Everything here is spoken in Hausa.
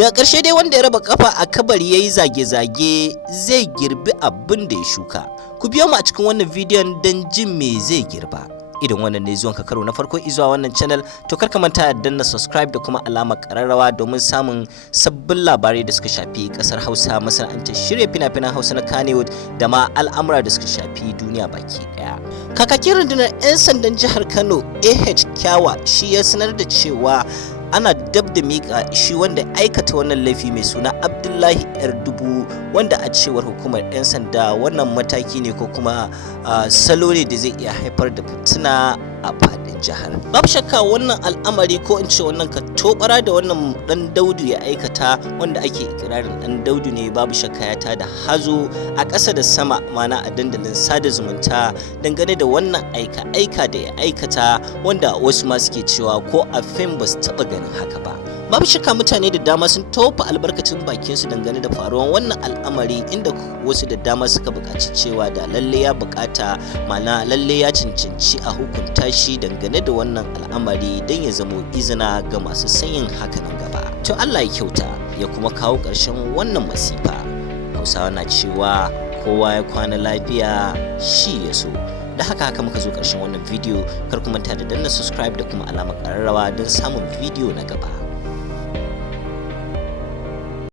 Daga ƙarshe dai wanda ya raba kafa a kabari yayi zage-zage zai girbi abin da ya shuka. Ku biyo mu a cikin wannan bidiyon don jin me zai girba. Idan wannan ne zuwan ka karo na farko zuwa wannan channel, to kar ka manta da danna subscribe da kuma alamar ƙararrawa domin samun sabbin labarai da suka shafi ƙasar Hausa, masana'antar shirya fina-finan Hausa na Kannywood da ma al'amura da suka shafi duniya baki ɗaya. Kakakin rundunar 'yan sandan jihar Kano AH Kyawa shi ya sanar da cewa ana dab da mika shi wanda aikata wannan laifi mai suna Abdullahi Dubu, wanda a cewar hukumar 'yan sanda wannan mataki ne ko kuma salo ne da zai iya haifar da fitina a fadin jihar. Babu shakka wannan al'amari ko in ce wannan katobara da wannan dan Daudu ya aikata, wanda ake ikirarin dan Daudu ne, babu shakka ya tada hazo a ƙasa da sama, mana a dandalin sada zumunta dangane da wannan aika da ya aikata, wanda wasu ma suke cewa ko a fim ba su taɓa ganin haka ba. Babu shakka mutane da dama sun tofa albarkacin bakinsu dangane da faruwar wannan al'amari, inda wasu da dama suka buƙaci cewa da lalle ya buƙata, mana lalle ya cancanci a hukunta shi dangane da wannan al'amari don ya zamo izina ga masu sanyin hakanan gaba. To Allah ya kyauta ya kuma kawo ƙarshen wannan masifa. Hausawa na cewa kowa ya kwana lafiya shi ya so. Da haka muka zo ƙarshen wannan bidiyo. Kar ku manta da danna subscribe da kuma alamar ƙararrawa don samun bidiyo na gaba.